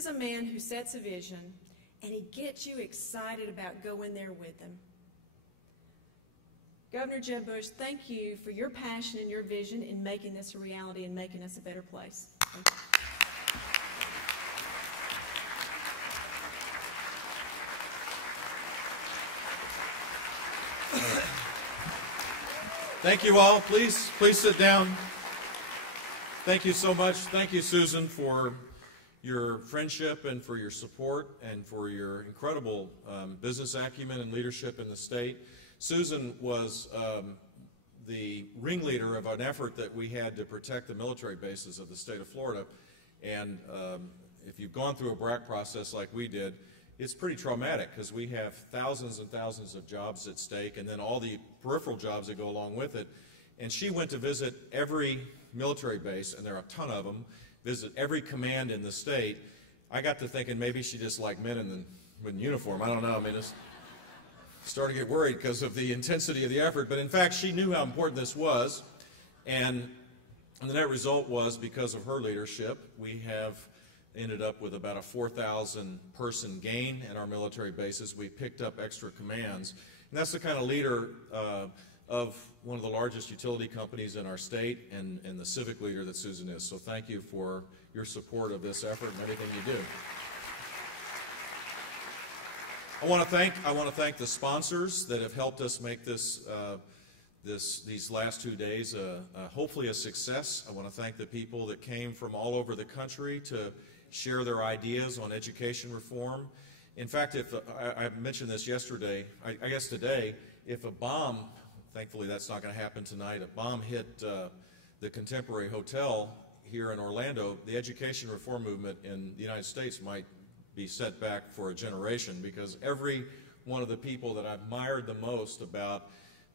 is a man who sets a vision, and he gets you excited about going there with him. Governor Jeb Bush, thank you for your passion and your vision in making this a reality and making us a better place. Thank you. Thank you all. Please sit down. Thank you so much. Thank you, Susan, for your friendship and for your support and for your incredible business acumen and leadership in the state. Susan was the ringleader of an effort that we had to protect the military bases of the state of Florida. And if you've gone through a BRAC process like we did, it's pretty traumatic because we have thousands and thousands of jobs at stake and then all the peripheral jobs that go along with it. And she went to visit every military base, and there are a ton of them, visit every command in the state. I got to thinking maybe she just liked men in uniform. I don't know. I mean, it's started to get worried because of the intensity of the effort. But in fact, she knew how important this was. And the net result was, because of her leadership, we have ended up with about a 4,000 person gain in our military bases. We picked up extra commands. And that's the kind of leader of one of the largest utility companies in our state and the civic leader that Susan is. So thank you for your support of this effort and everything you do. I want to thank the sponsors that have helped us make this these last 2 days hopefully a success. I want to thank the people that came from all over the country to share their ideas on education reform. In fact, if I mentioned this yesterday, I guess today, if a bomb, thankfully that's not going to happen tonight, a bomb hit the Contemporary Hotel here in Orlando, the education reform movement in the United States might be set back for a generation, because every one of the people that I've admired the most about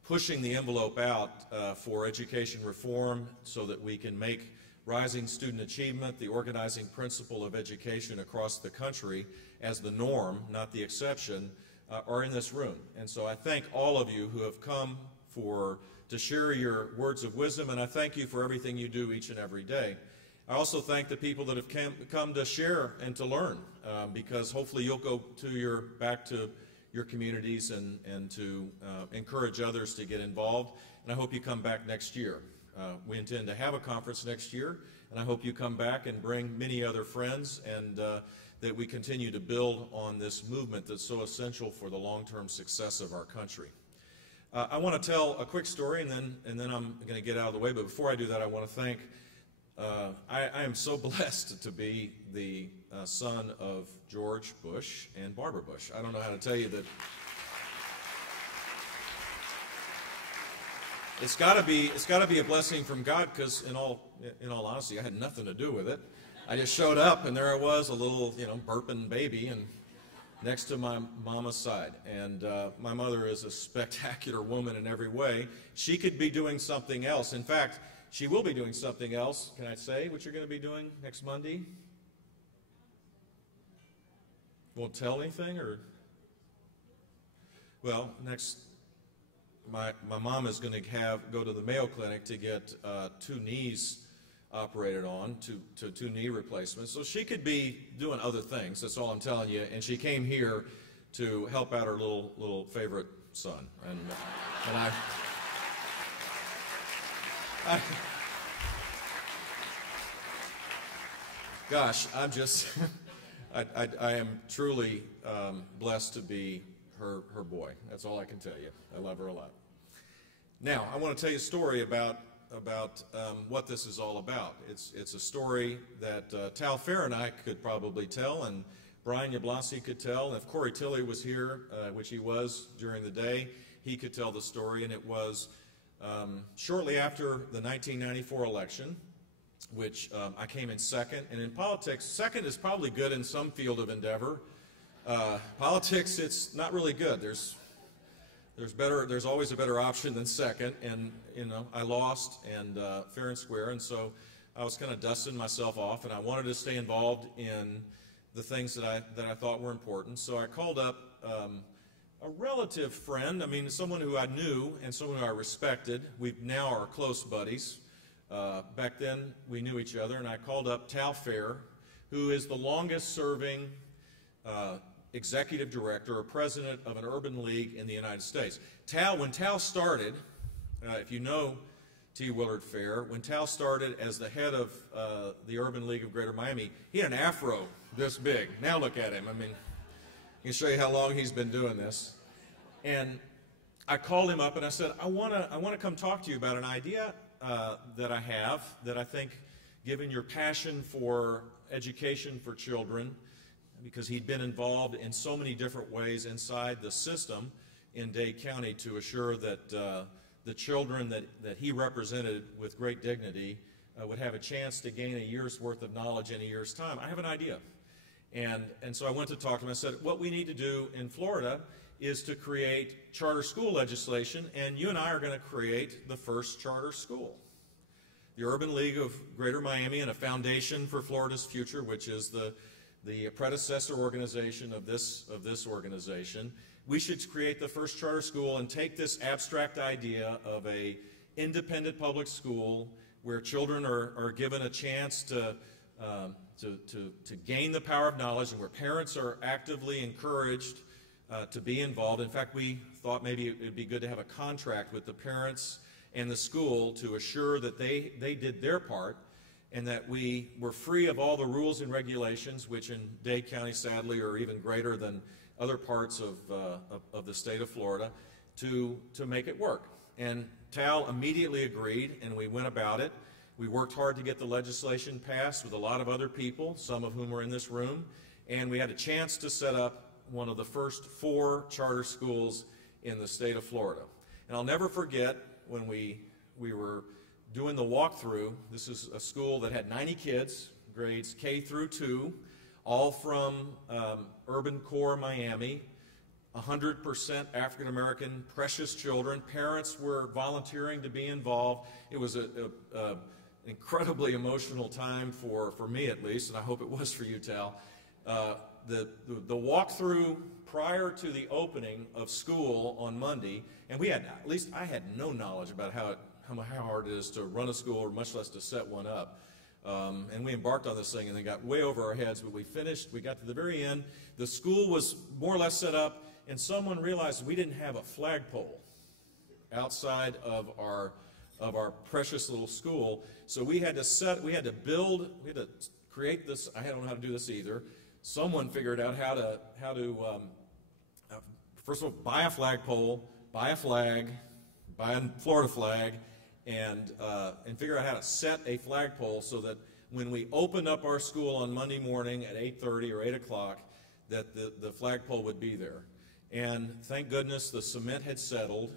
pushing the envelope out for education reform so that we can make rising student achievement the organizing principle of education across the country as the norm, not the exception, are in this room. And so I thank all of you who have come to share your words of wisdom, and I thank you for everything you do each and every day. I also thank the people that have come to share and to learn, because hopefully you'll go back to your communities and to encourage others to get involved. And I hope you come back next year. We intend to have a conference next year, and I hope you come back and bring many other friends, and that we continue to build on this movement that's so essential for the long-term success of our country. I want to tell a quick story, and then I'm going to get out of the way. But before I do that, I want to thank. I am so blessed to be the son of George Bush and Barbara Bush. I don't know how to tell you that. It's got to be a blessing from God, because in all honesty, I had nothing to do with it. I just showed up, and there I was, a little burping baby, and next to my mama's side. And my mother is a spectacular woman in every way. She could be doing something else. In fact, she will be doing something else. Can I say what you're going to be doing next Monday? Won't tell anything, or? Well, my mom is going to go to the Mayo Clinic to get 2 knees operated on, two knee replacements. So she could be doing other things, that's that I'm telling you. And she came here to help out her little favorite son. And gosh, I'm just, I am truly blessed to be her boy. That's all I can tell you. I love her a lot. Now, I want to tell you a story about what this is all about. It's a story that Tal Fair and I could probably tell, and Brian Yablonski could tell, and if Corey Tilley was here, which he was during the day, he could tell the story. And it was shortly after the 1994 election, which I came in second. And in politics, second is probably good in some field of endeavor. Politics, it's not really good. There's always a better option than second, and I lost, and fair and square, and so I was kind of dusting myself off, and I wanted to stay involved in the things that I thought were important. So I called up a relative friend, someone who I knew and someone who I respected. We now are close buddies. Back then we knew each other, and I called up Tal Fair, who is the longest-serving executive director or president of an urban league in the United States. When Tal started, if you know T. Willard Fair, when Tal started as the head of the Urban League of Greater Miami, he had an afro this big. Now look at him. I mean, I can show you how long he's been doing this. And I called him up and I said, I want to come talk to you about an idea that I have that I think, given your passion for education for children, because he'd been involved in so many different ways inside the system in Dade County to assure that the children that he represented with great dignity would have a chance to gain a year's worth of knowledge in a year's time. I have an idea. And so I went to talk to him. I said, what we need to do in Florida is to create charter school legislation, and you and I are going to create the first charter school. The Urban League of Greater Miami and a Foundation for Florida's Future, which is the predecessor organization of this organization, we should create the first charter school and take this abstract idea of a independent public school where children are given a chance to gain the power of knowledge, and where parents are actively encouraged to be involved. In fact, we thought maybe it would be good to have a contract with the parents and the school to assure that they did their part, and that we were free of all the rules and regulations, which in Dade County, sadly, are even greater than other parts of the state of Florida, to make it work. And Tal immediately agreed, and we went about it. We worked hard to get the legislation passed with a lot of other people, some of whom are in this room, and we had a chance to set up one of the first 4 charter schools in the state of Florida. And I'll never forget when we were doing the walkthrough. This is a school that had 90 kids, grades K through 2, all from urban core Miami, 100% African American, precious children. Parents were volunteering to be involved. It was an incredibly emotional time for me, at least, and I hope it was for you, Tal. The walkthrough prior to the opening of school on Monday, and we had, at least I had no knowledge about how hard it is to run a school, or much less to set one up. And we embarked on this thing and then got way over our heads, but we finished. We got to the very end. The school was more or less set up, and someone realized we didn't have a flagpole outside of our precious little school. So we had to create this. I don't know how to do this either. Someone figured out how to first of all, buy a flagpole, buy a flag, buy a Florida flag, and figure out how to set a flagpole so that when we opened up our school on Monday morning at 8:30 or 8 o'clock, that the flagpole would be there. And thank goodness the cement had settled.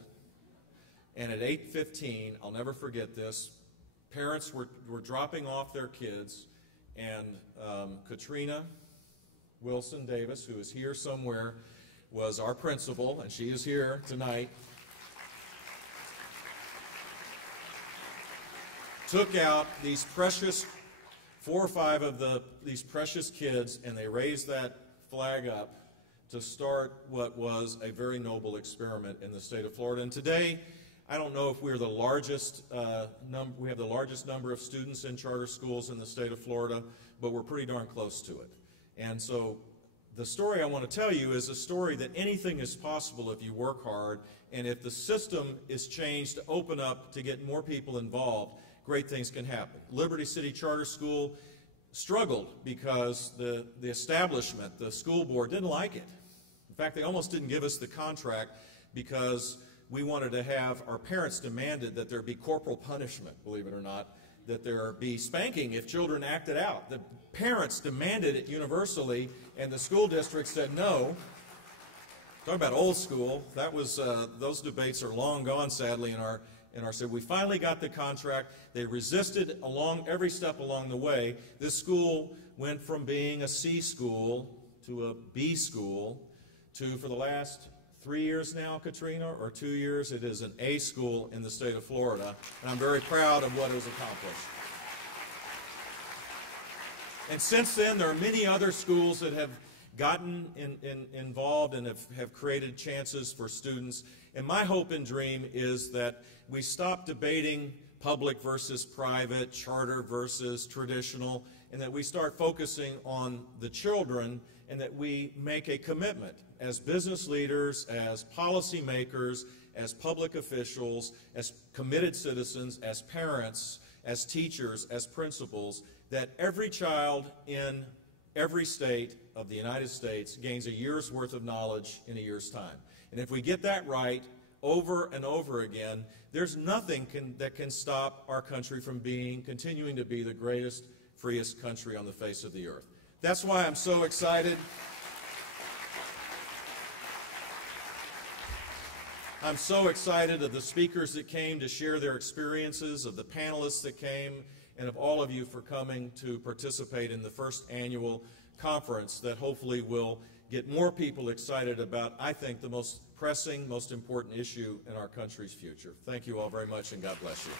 And at 8:15, I'll never forget this, parents were dropping off their kids, and Katrina Wilson Davis, who is here somewhere, was our principal, and she is here tonight, took out these precious 4 or 5 of these precious kids, and they raised that flag up to start what was a very noble experiment in the state of Florida. And today, I don't know if we're the largest we have the largest number of students in charter schools in the state of Florida, but we're pretty darn close to it. And so the story I want to tell you is a story that anything is possible if you work hard, and if the system is changed to open up to get more people involved, great things can happen. Liberty City Charter School struggled because the establishment, the school board, didn't like it. In fact, they almost didn't give us the contract because we wanted to have, our parents demanded that there be corporal punishment, believe it or not, that there be spanking if children acted out. The parents demanded it universally, and the school district said no. Talk about old school. That was those debates are long gone, sadly, in our city. We finally got the contract. They resisted every step along the way. This school went from being a C school to a B school to, for the last 3 years now, Katrina, or 2 years, it is an A school in the state of Florida, and I'm very proud of what it has accomplished. And since then, there are many other schools that have gotten involved and have created chances for students. And my hope and dream is that we stop debating public versus private, charter versus traditional, and that we start focusing on the children, and that we make a commitment as business leaders, as policymakers, as public officials, as committed citizens, as parents, as teachers, as principals, that every child in every state of the United States gains a year's worth of knowledge in a year's time. And if we get that right over and over again, there's nothing that can stop our country from continuing to be the greatest, freest country on the face of the earth. That's why I'm so excited. I'm so excited of the speakers that came to share their experiences, of the panelists that came, and of all of you for coming to participate in the first annual conference that hopefully will get more people excited about, I think, the most pressing, most important issue in our country's future. Thank you all very much, and God bless you.